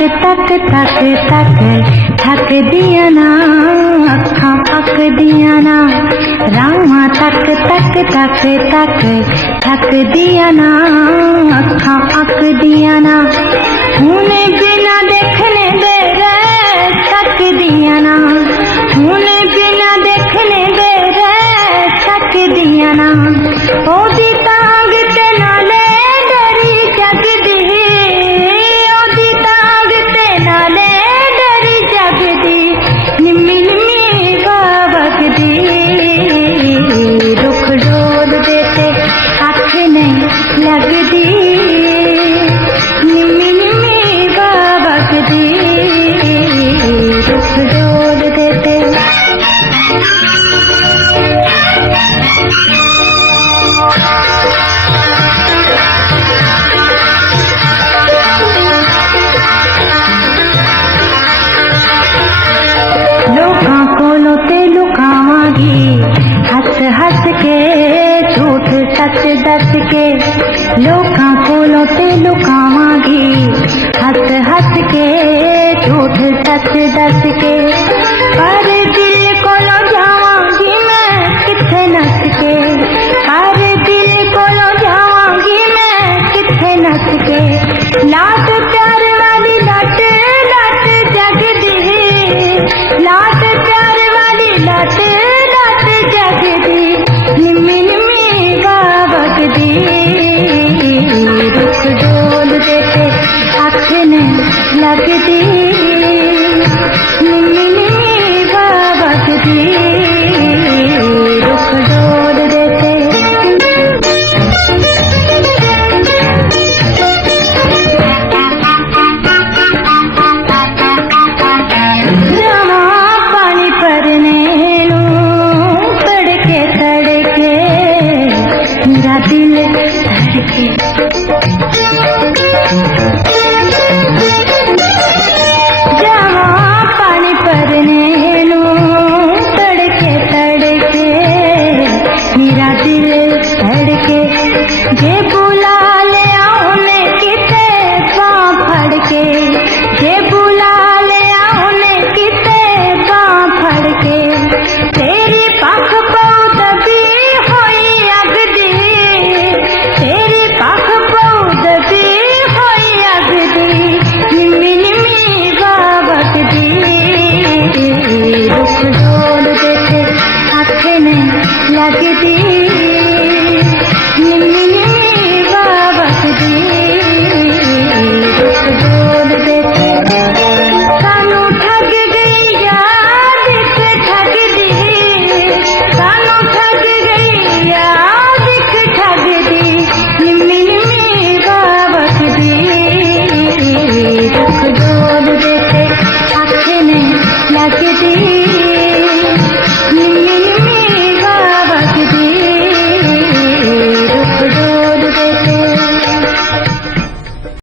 तक तक तक थक दिया ना, अखां पक दिया ना रामा, तक तक तक तक थक दिया ना, अखां पक दिया ना, हुने बिना देखने दे रे थक दिया ना, हुने बिना देखने दे रे थक दिया ना, ओदी तांग ते नाले डरी जगदी, ओदी तांग ते नाले डरी जगदी, निम्मी निम्मी बाबकदी, रुख डोल देते अख नहीं लगदी, निम्मी निम्मी बाबकदी, रुख डोल देते। लोकां कोलों ते लुकावांगी हस हस के, झूठ सच दस के, लोकां कोलों ते लुकावांगी हस हस के, झूठ सच दस के, पर दिल कोलों जावांगी मैं किथे नस के, पर दिल कोलों जावांगी मैं किथे नस के, लाट प्यार वाली लट लट जगदी, लाट प्यार वाली लट लट जगदी, निम्मी निम्मी बाबकदी, रुख डोल देते अख नहीं लगदी, निम्मी निम्मी बाबकदी, रुख डोल देते। मेरा दिल धड़के, जहाँ पानी भरने लूं तड़के तड़के, मेरा दिल धड़के, जे बुला ले आउने किते बाँ फड़के, जे बुला ले आउने किते बाँ फड़के, तेरी पख पौ दबी होई अगदी, तेरी पख पौ दबी होई अगदी, निम्मी निम्मी बाबकदी, रुख डोल देते अख नहीं लगदी, निम्मी